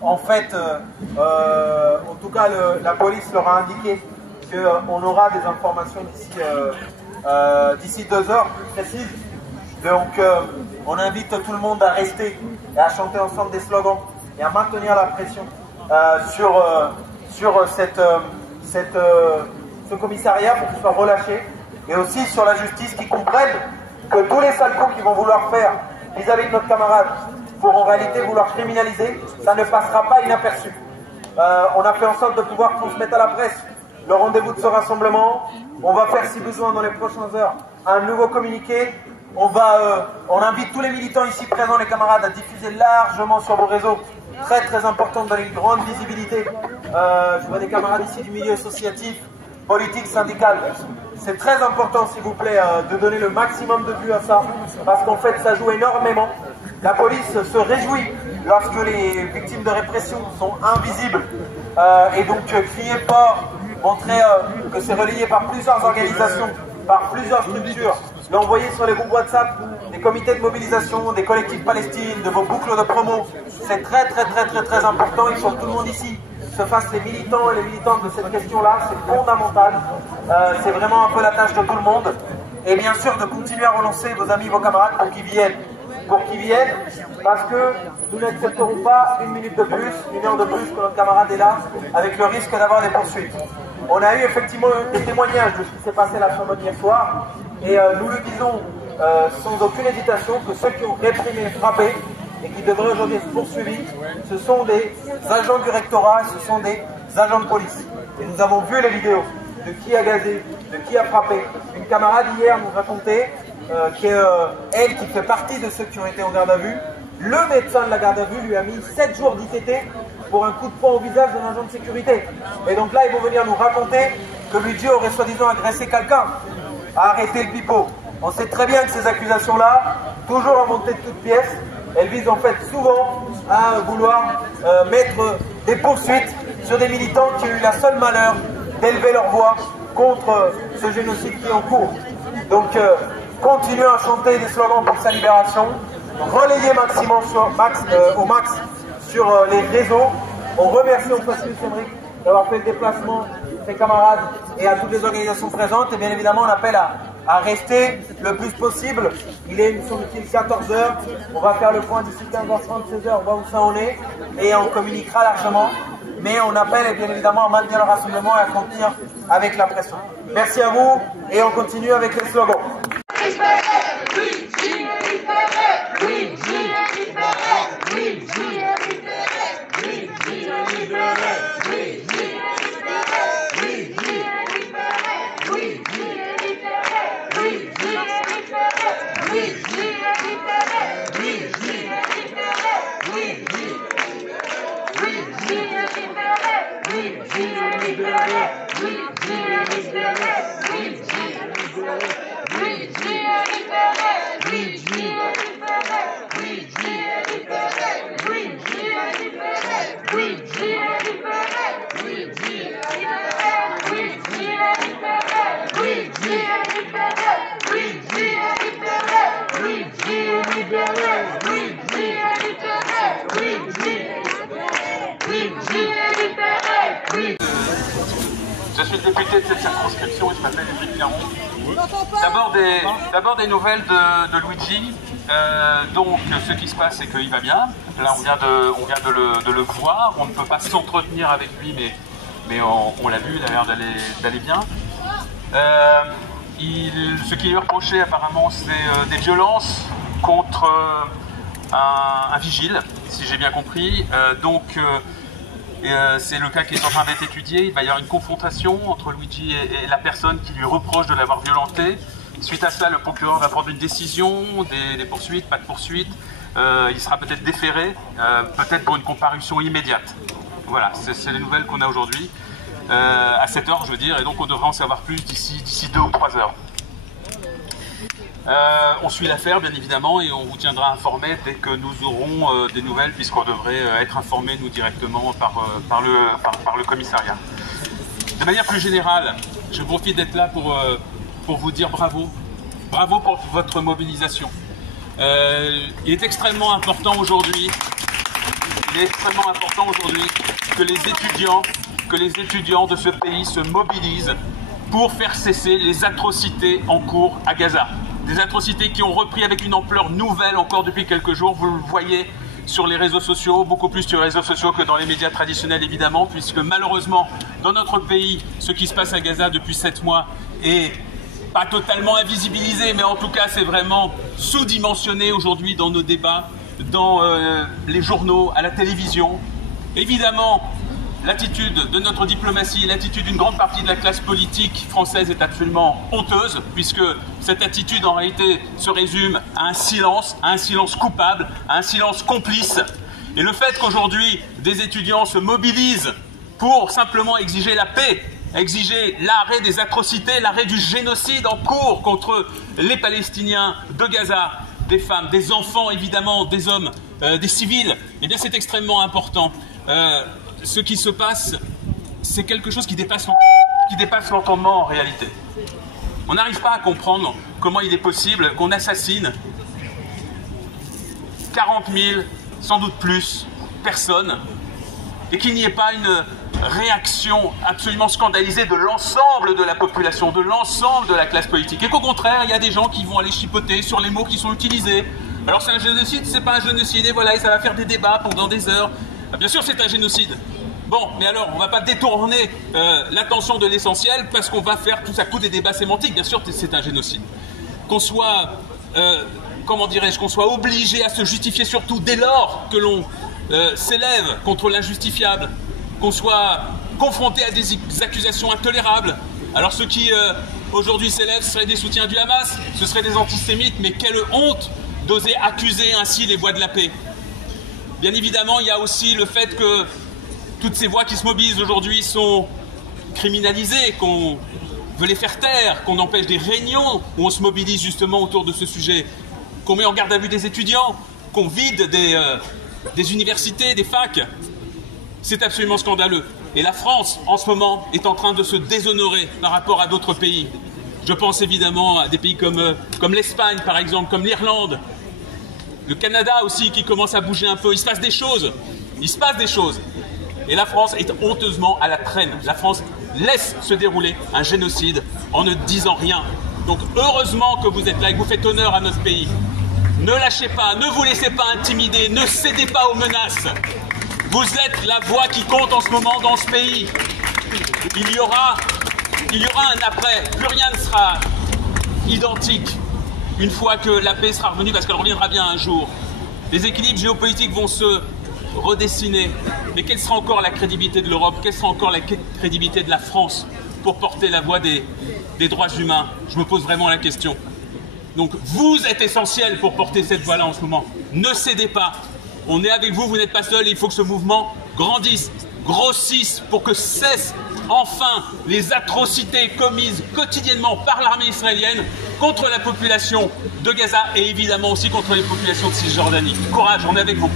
en fait, en tout cas, la police leur a indiqué qu'on aura des informations d'ici 2 heures plus précises. Donc, on invite tout le monde à rester et à chanter ensemble des slogans et à maintenir la pression sur ce commissariat pour qu'il soit relâché, et aussi sur la justice qui comprenne que tous les sales coups qu'ils vont vouloir faire vis-à-vis de notre camarade pour en réalité vouloir criminaliser, ça ne passera pas inaperçu. On a fait en sorte de pouvoir transmettre à la presse le rendez-vous de ce rassemblement. On va faire, si besoin, dans les prochaines heures, un nouveau communiqué. On invite tous les militants ici présents, les camarades, à diffuser largement sur vos réseaux. Très très important de donner une grande visibilité. Je vois des camarades ici du milieu associatif, politique, syndical. C'est très important, s'il vous plaît, de donner le maximum de vues à ça, parce qu'en fait, ça joue énormément. La police se réjouit lorsque les victimes de répression sont invisibles, et donc crier fort, montrer que c'est relayé par plusieurs organisations, par plusieurs structures, l'envoyer sur les groupes WhatsApp, des comités de mobilisation, des collectifs Palestine, de vos boucles de promo. C'est très très très très très important. Il faut que tout le monde ici se fasse les militants et les militantes de cette question-là. C'est fondamental. C'est vraiment un peu la tâche de tout le monde. Et bien sûr, de continuer à relancer vos amis, vos camarades pour qu'ils viennent. Parce que nous n'accepterons pas une minute de plus, une heure de plus que notre camarade est là, avec le risque d'avoir des poursuites. On a eu effectivement des témoignages de ce qui s'est passé la semaine hier soir, et nous le disons sans aucune hésitation que ceux qui ont réprimé et frappé et qui devraient aujourd'hui être poursuivis, ce sont des agents du rectorat, ce sont des agents de police. Et nous avons vu les vidéos de qui a gazé, de qui a frappé. Une camarade hier nous racontait qu'elle, qui fait partie de ceux qui ont été en garde à vue, le médecin de la garde à vue lui a mis 7 jours d'ITT pour un coup de poing au visage d'un agent de sécurité. Et donc là, ils vont venir nous raconter que Luigi aurait soi-disant agressé quelqu'un, a arrêté le pipeau. On sait très bien que ces accusations-là, toujours inventées de toutes pièces, elles visent en fait souvent à vouloir mettre des poursuites sur des militants qui ont eu la seule malheur d'élever leur voix contre ce génocide qui est en cours. Donc, continuez à chanter des slogans pour sa libération, relayez au max sur les réseaux. On remercie au passé Cédric d'avoir fait le déplacement, ses camarades et à toutes les organisations présentes. Et bien évidemment, on appelle à rester le plus possible. Il est, me semble-t-il, 14 h. On va faire le point d'ici 15h30, 16h, on voit où ça en est. Et on communiquera largement. Mais on appelle bien évidemment à maintenir le rassemblement et à contenir avec la pression. Merci à vous et on continue avec les slogans. Je suis le député de cette circonscription et je m'appelle Éric Piron. D'abord des nouvelles de Luigi. Donc ce qui se passe, c'est qu'il va bien. Là on vient de le voir. On ne peut pas s'entretenir avec lui, mais on l'a vu, il a l'air d'aller bien. Ce qui lui est reproché apparemment, c'est des violences contre un vigile, si j'ai bien compris. C'est le cas qui est en train d'être étudié. Il va y avoir une confrontation entre Luigi et la personne qui lui reproche de l'avoir violenté. Suite à cela, le procureur va prendre une décision, des poursuites, pas de poursuites. Il sera peut-être déféré, peut-être pour une comparution immédiate. Voilà, c'est les nouvelles qu'on a aujourd'hui, à 7 h je veux dire, et donc on devrait en savoir plus d'ici 2 ou 3 heures. On suit l'affaire bien évidemment et on vous tiendra informé dès que nous aurons des nouvelles, puisqu'on devrait être informé nous directement par le commissariat. De manière plus générale, je profite d'être là pour vous dire bravo. Bravo pour votre mobilisation. Il est extrêmement important aujourd'hui. Il Il est extrêmement important aujourd'hui que les étudiants de ce pays se mobilisent pour faire cesser les atrocités en cours à Gaza. Des atrocités qui ont repris avec une ampleur nouvelle encore depuis quelques jours. Vous le voyez sur les réseaux sociaux, beaucoup plus sur les réseaux sociaux que dans les médias traditionnels évidemment, puisque malheureusement dans notre pays, ce qui se passe à Gaza depuis 7 mois est pas totalement invisibilisé, mais en tout cas c'est vraiment sous-dimensionné aujourd'hui dans nos débats, dans les journaux, à la télévision. Évidemment, l'attitude de notre diplomatie, l'attitude d'une grande partie de la classe politique française est absolument honteuse, puisque cette attitude en réalité se résume à un silence coupable, à un silence complice. Et le fait qu'aujourd'hui des étudiants se mobilisent pour simplement exiger la paix, exiger l'arrêt des atrocités, l'arrêt du génocide en cours contre les Palestiniens de Gaza, des femmes, des enfants évidemment, des hommes, des civils, eh bien c'est extrêmement important. Ce qui se passe, c'est quelque chose qui dépasse l'entendement en réalité. On n'arrive pas à comprendre comment il est possible qu'on assassine 40 000, sans doute plus, personnes, et qu'il n'y ait pas une réaction absolument scandalisée de l'ensemble de la population, de l'ensemble de la classe politique. Et qu'au contraire, il y a des gens qui vont aller chipoter sur les mots qui sont utilisés. Alors c'est un génocide, c'est pas un génocide, et voilà, et ça va faire des débats pendant des heures. Bien sûr, c'est un génocide. Bon, mais alors, on ne va pas détourner l'attention de l'essentiel parce qu'on va faire tout à coup des débats sémantiques. Bien sûr, c'est un génocide. Qu'on soit, comment dirais-je, qu'on soit obligé à se justifier surtout dès lors que l'on s'élève contre l'injustifiable, qu'on soit confronté à des accusations intolérables. Alors ceux qui aujourd'hui s'élèvent, ce seraient des soutiens du Hamas, ce seraient des antisémites, mais quelle honte d'oser accuser ainsi les voix de la paix. Bien évidemment, il y a aussi le fait que toutes ces voix qui se mobilisent aujourd'hui sont criminalisées, qu'on veut les faire taire, qu'on empêche des réunions où on se mobilise justement autour de ce sujet, qu'on met en garde à vue des étudiants, qu'on vide des universités, des facs. C'est absolument scandaleux. Et la France, en ce moment, est en train de se déshonorer par rapport à d'autres pays. Je pense évidemment à des pays comme l'Espagne, par exemple, comme l'Irlande, le Canada aussi qui commence à bouger un peu. Il se passe des choses. Il se passe des choses. Et la France est honteusement à la traîne. La France laisse se dérouler un génocide en ne disant rien. Donc heureusement que vous êtes là et que vous faites honneur à notre pays. Ne lâchez pas, ne vous laissez pas intimider, ne cédez pas aux menaces. Vous êtes la voix qui compte en ce moment dans ce pays. Il y aura un après. Plus rien ne sera identique une fois que la paix sera revenue, parce qu'elle reviendra bien un jour. Les équilibres géopolitiques vont se redessiner. Mais quelle sera encore la crédibilité de l'Europe? Quelle sera encore la crédibilité de la France pour porter la voix des droits humains? Je me pose vraiment la question. Donc vous êtes essentiel pour porter cette voix-là en ce moment. Ne cédez pas. On est avec vous, vous n'êtes pas seul. Il faut que ce mouvement grandisse, grossisse pour que cessent enfin les atrocités commises quotidiennement par l'armée israélienne contre la population de Gaza et évidemment aussi contre les populations de Cisjordanie. Courage, on est avec vous.